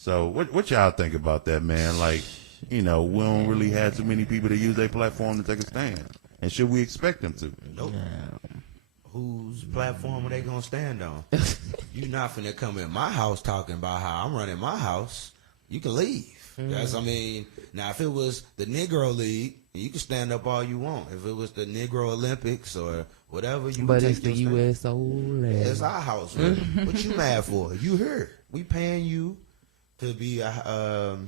So what y'all think about that, man? Like, we don't really have too many people that use their platform to take a stand. And should we expect them to? Nope. Whose platform are they gonna stand on? You not finna come in my house talking about how I'm running my house. You can leave. Now if it was the Negro League, you can stand up all you want. If it was the Negro Olympics or whatever, you but can it's take the your U.S. stand. only. It's our house. Man. What you mad for? You here? We paying you to be a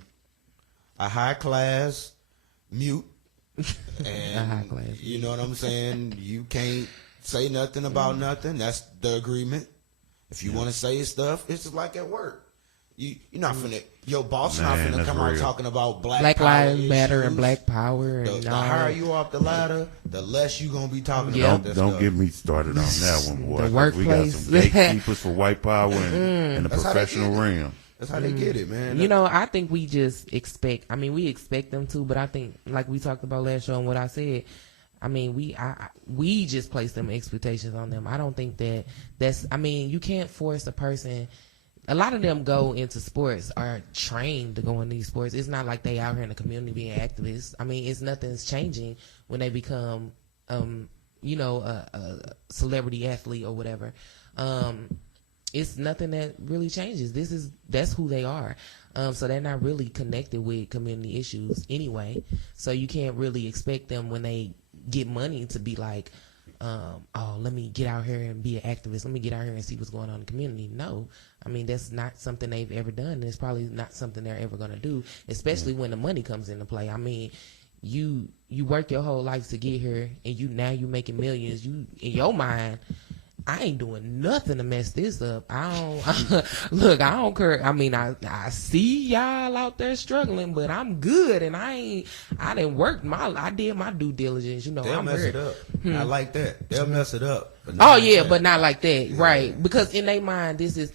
high class mute, and you know what I'm saying. You can't say nothing about nothing. That's the agreement. If you want to say stuff, it's just like at work. You're not finna. Your boss not finna come out talking about Black Lives Matter issues. and Black Power. And the higher you up the ladder, the less you gonna be talking about this Don't stuff. get me started on that one, boy. The workplace. We got some gatekeepers for white power in the professional realm. That's how they get it, man. I think we just expect. We expect them to, but I think, like we talked about last show and what I said. We just place them expectations on them. I don't think that's. You can't force a person. A lot of them go into sports are trained to go in these sports. It's not like they out here in the community being activists. It's nothing's changing when they become, a celebrity athlete or whatever. It's nothing that really changes. That's who they are. So they're not really connected with community issues anyway. So you can't really expect them when they get money to be like, let me get out here and be an activist. Let me get out here and see what's going on in the community. No. That's not something they've ever done. And it's probably not something they're ever going to do, especially when the money comes into play. You work your whole life to get here, and now you making millions. You, in your mind, I ain't doing nothing to mess this up. I don't care. I see y'all out there struggling, but I'm good, and I didn't work I did my due diligence. They'll mess it up. I like that. They'll mess it up. But not like that, right? Because in their mind, this is,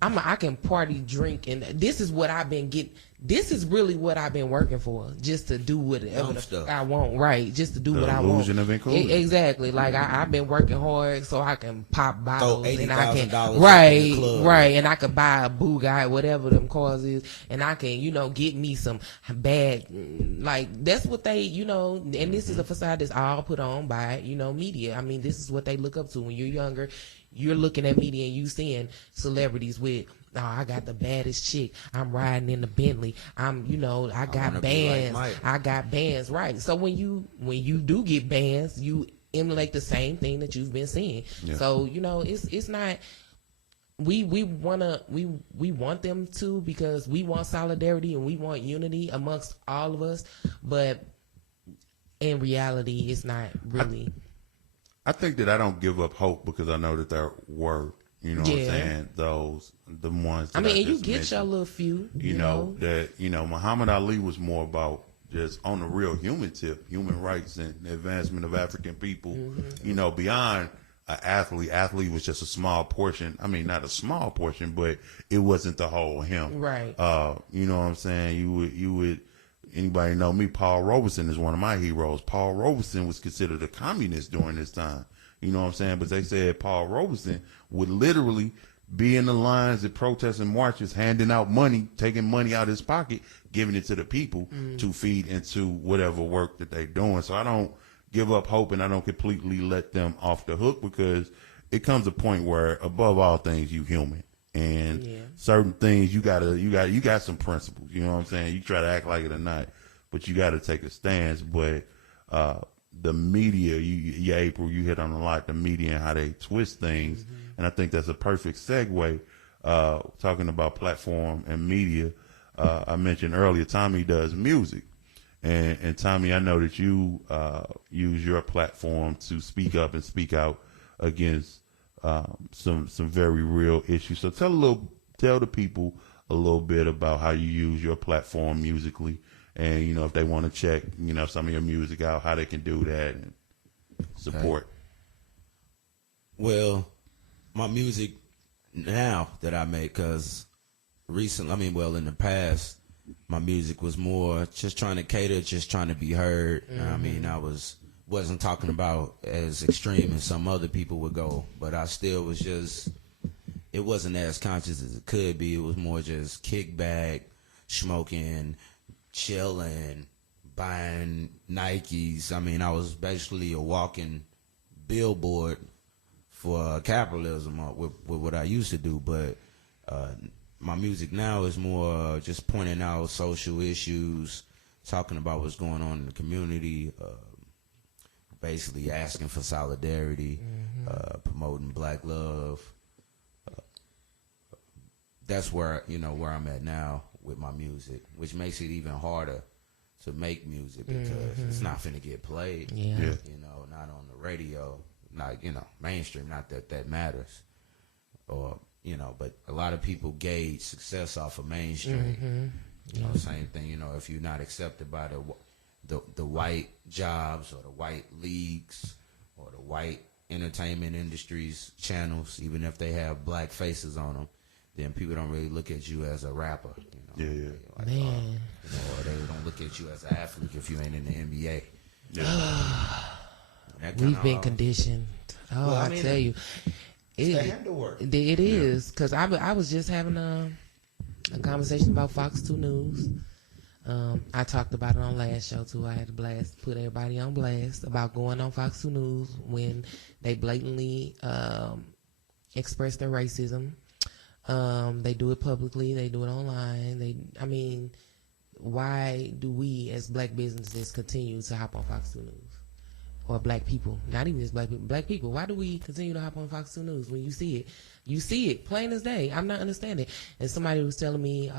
I can party, drink, and this is what I've been getting. This is really what I've been working for, just to do whatever I want, right? Just to do what I want. Illusion of inclusion. Exactly. Like I've been working hard so I can pop bottles and I can right, and I can buy a Bugatti, whatever them cars is, and I can get me some bag. Like that's what they and this is a facade that's all put on by media. this is what they look up to when you're younger. You're looking at media and you seeing celebrities with, I got the baddest chick. I'm riding in the Bentley. I got bands. I got bands, right? So when you do get bands, you emulate the same thing that you've been seeing. Yeah. So it's not. We want them to, because we want solidarity and we want unity amongst all of us, but in reality, it's not really. I think that I don't give up hope because I know that there were, what I'm saying, the ones that and you get your little few, that, Muhammad Ali was more about just on the real human tip, human rights and the advancement of African people, beyond an athlete. Athlete was just a small portion. Not a small portion, but it wasn't the whole him. Right. You know what I'm saying? You would, anybody know me? Paul Robeson is one of my heroes. Paul Robeson was considered a communist during this time. You know what I'm saying? But they said Paul Robeson would literally be in the lines at protests and marches, handing out money, taking money out of his pocket, giving it to the people to feed into whatever work that they're doing. So I don't give up hope, and I don't completely let them off the hook, because it comes a point where, above all things, you human. And certain things you got some principles, you know what I'm saying? You try to act like it or not, but you got to take a stance. But the media, April, you hit on a lot, the media and how they twist things, and I think that's a perfect segue. Talking about platform and media, I mentioned earlier, Tommy does music, and Tommy, I know that you use your platform to speak up and speak out against some very real issues. So tell the people a little bit about how you use your platform musically, and if they want to check some of your music out, how they can do that and support. Well, my music now that I make, because recently, in the past, my music was more just trying to cater, just trying to be heard. I wasn't talking about as extreme as some other people would go, but I still was just it wasn't as conscious as it could be. It was more just kickback, smoking, chilling, buying Nikes. I mean, I was basically a walking billboard for capitalism with what I used to do. But my music now is more just pointing out social issues, talking about what's going on in the community, basically asking for solidarity, promoting black love. That's where I'm at now with my music, which makes it even harder to make music because it's not finna get played. Yeah. Not on the radio, not mainstream. Not that matters, or but a lot of people gauge success off of mainstream. Same thing. If you're not accepted by the white jobs or the white leagues or the white entertainment industries channels, even if they have black faces on them, then people don't really look at you as a rapper. Yeah. Like, Man. or they don't look at you as an athlete if you ain't in the NBA. We've been conditioned. Oh, Well, I I mean, tell you, It's the handiwork. it is because I was just having a conversation about Fox 2 News. I talked about it on last show too. I had to put everybody on blast about going on Fox 2 News when they blatantly express their racism. They do it publicly. They do it online. Why do we as black businesses continue to hop on Fox 2 News? Or black people, not even just black people. Why do we continue to hop on Fox 2 News when you see it plain as day? I'm not understanding. And somebody was telling me,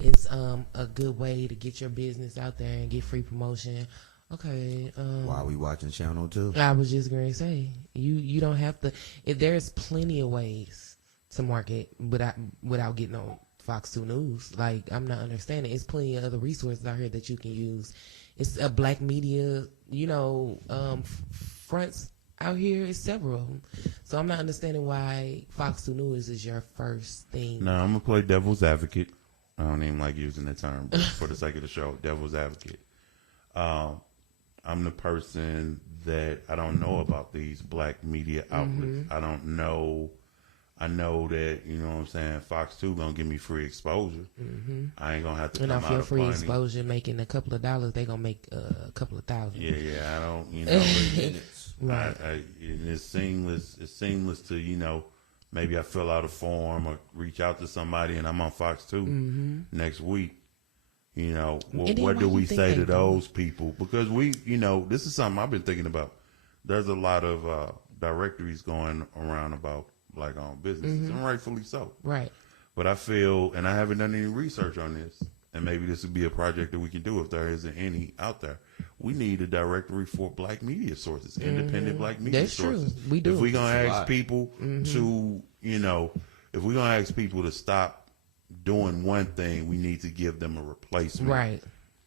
it's a good way to get your business out there and get free promotion. Okay. Why are we watching Channel 2? I was just going to say, you don't have to. There's plenty of ways to market without getting on Fox 2 News. Like, I'm not understanding. It's plenty of other resources out here that you can use. It's a black media, fronts out here. It's several of them. So I'm not understanding why Fox 2 News is your first thing. No, I'm gonna play devil's advocate. I don't even like using that term, but for the sake of the show, devil's advocate. I'm the person that I don't know about these black media outlets. I don't know. I know that, Fox 2 going to give me free exposure. I ain't going to have to and come off out your of free money. exposure making a couple of dollars, they going to make a couple of thousand. Yeah, I don't, Minutes. Right. and it's seamless. It's seamless to, maybe I fill out a form or reach out to somebody and I'm on Fox 2 next week. What why do you we think say they to do? those people? Because this is something I've been thinking about. There's a lot of directories going around about black-owned businesses, and rightfully so. Right. But I feel, and I haven't done any research on this, and maybe this would be a project that we can do if there isn't any out there. We need a directory for black media sources, independent black media That's sources. true. We do. If we're going to It's a ask lot. people to, if we're going to ask people to stop doing one thing, we need to give them a replacement. Right.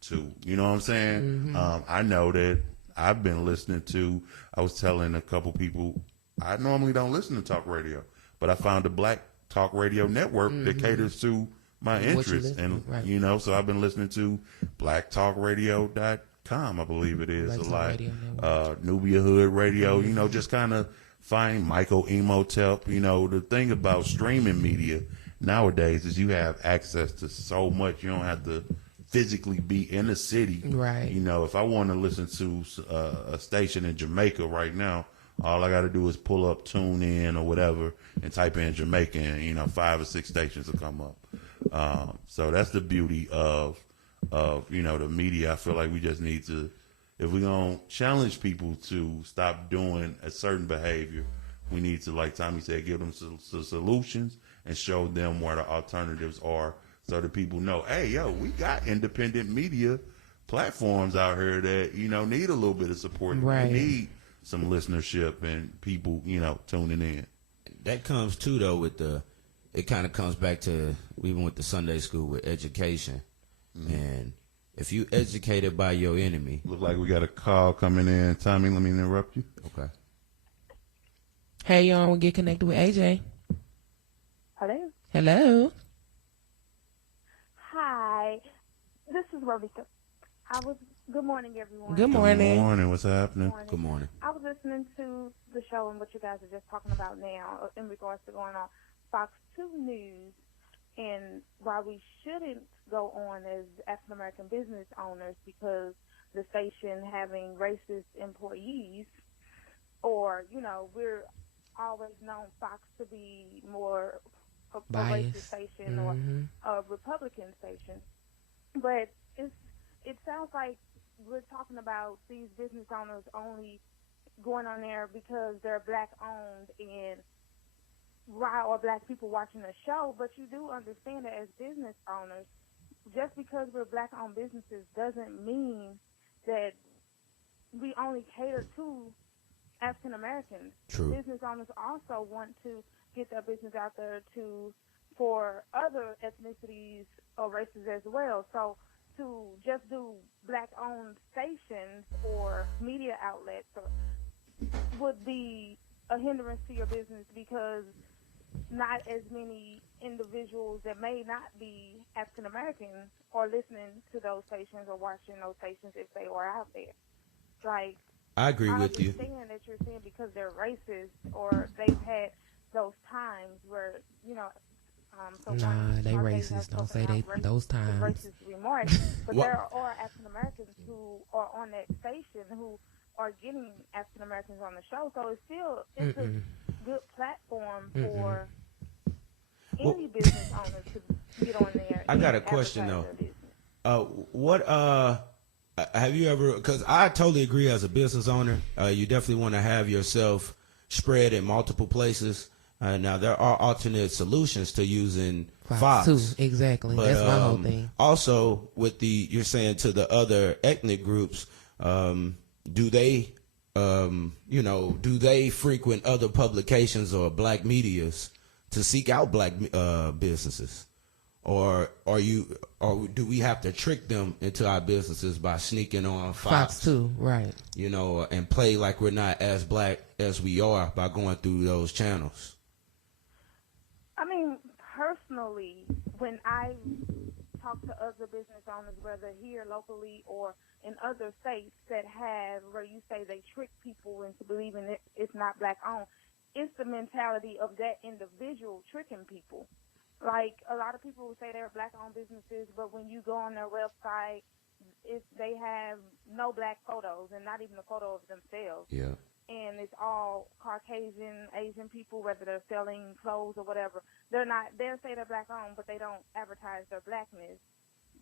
To, you know what I'm saying? I know that I've been listening to, I was telling a couple people, I normally don't listen to talk radio, but I found a black talk radio network that caters to my What you interests. listen And, to, right. so I've been listening to blacktalkradio.com, I believe it is. Black Talk Like Radio Network. Nubia Hood Radio, just kind of find Michael Emotep. The thing about streaming media nowadays is you have access to so much. You don't have to physically be in the city. Right. If I want to listen to a station in Jamaica right now, all I got to do is pull up TuneIn or whatever and type in Jamaica, and 5 or 6 stations will come up. So that's the beauty of the media. I feel like we just need to, if we're gonna challenge people to stop doing a certain behavior, we need to, like Tommy said, give them some solutions and show them where the alternatives are, so that people know, hey, we got independent media platforms out here that need a little bit of support. Right. We need some listenership and people, tuning in. That comes too, though, it kind of comes back to even with the Sunday school with education. And if you educated by your enemy. Look like we got a call coming in. Tommy, let me interrupt you. Okay. Hey, y'all, we get connected with AJ. Hello. Hello. Hi. This is Rosita. Good morning, everyone. Good morning. Good morning. What's happening? Good morning. I was listening to the show and what you guys are just talking about now in regards to going on Fox 2 News, and why we shouldn't go on as African American business owners because the station having racist employees, or we're always known Fox to be more a racist station or a Republican station. But it sounds like we're talking about these business owners only going on there because they're black owned and or black people watching the show. But you do understand that as business owners, just because we're black owned businesses doesn't mean that we only cater to African Americans. True. Business owners also want to get their business out there for other ethnicities or races as well. So to just do black-owned stations or media outlets would be a hindrance to your business because not as many individuals that may not be African American are listening to those stations or watching those stations if they are out there. Like, I agree with you. I understand that you're saying because they're racist or they've had those times where, they racist. Don't say those times. Racist remarks. But there are African Americans who are on that station who are getting African Americans on the show. So it's a good platform for any business owner to get on there. I got a question though. Have you ever, because I totally agree as a business owner, you definitely want to have yourself spread in multiple places. Now, there are alternate solutions to using Fox. Too. Exactly. But, that's my whole thing. Also, you're saying to the other ethnic groups, do they frequent other publications or black medias to seek out black businesses? Or do we have to trick them into our businesses by sneaking on Fox too, right? And play like we're not as black as we are by going through those channels. I mean, personally, when I talk to other business owners, whether here locally or in other states that have where you say they trick people into believing it's not black owned, it's the mentality of that individual tricking people. Like, a lot of people will say they're black-owned businesses, but when you go on their website, they have no black photos and not even a photo of themselves. Yeah. And it's all Caucasian, Asian people, whether they're selling clothes or whatever. They'll say they're black-owned, but they don't advertise their blackness.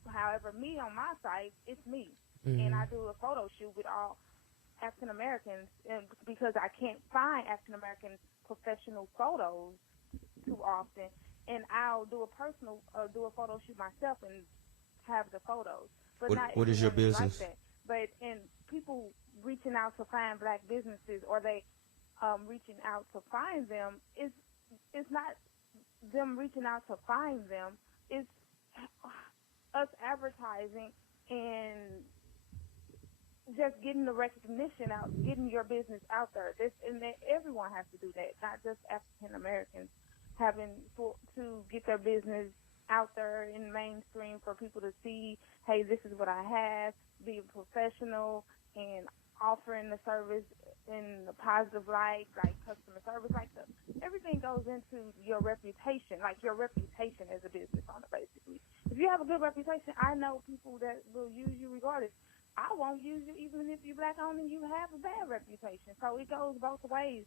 However, me on my site, it's me. And I do a photo shoot with all African Americans because I can't find African American professional photos too often. And I'll do a photo shoot myself and have the photos. But what is your business? Like that. But people reaching out to find black businesses, or they reaching out to find them, it's not them reaching out to find them. It's us advertising and just getting the recognition out, getting your business out there. Everyone has to do that, not just African Americans. Having to get their business out there in mainstream for people to see, hey, this is what I have, being professional and offering the service in a positive light, like customer service, everything goes into your reputation, like your reputation as a business owner, basically. If you have a good reputation, I know people that will use you regardless. I won't use you even if you're black owned and you have a bad reputation. So it goes both ways.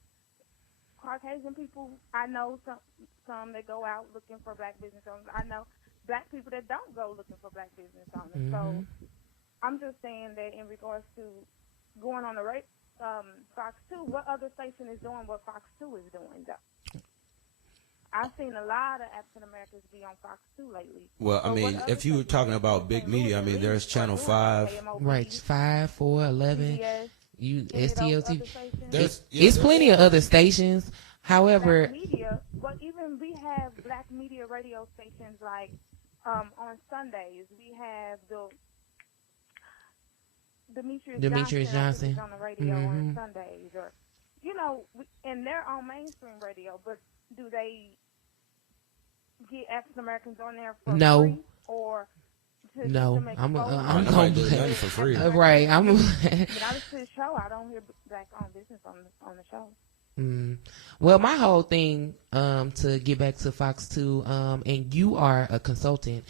Caucasian people, I know some that go out looking for black business owners. I know black people that don't go looking for black business owners. So I'm just saying that in regards to going on the Fox 2, what other station is doing what Fox 2 is doing, though? I've seen a lot of African Americans be on Fox 2 lately. Well, I mean, if you were talking about big media, I mean, there's Channel 5. Right, 5, 4, 11. CBS. STLT. It's plenty of other stations. However, black media, but even we have black media radio stations like on Sundays we have the Demetrius Johnson on the radio on Sundays, or and they're on mainstream radio. But do they get African Americans on there for free or? No, I'm going to do for free. Right, I'm. But I listen to the show. I don't hear black-owned business on the show. Well, my whole thing, to get back to Fox 2, and you are a consultant.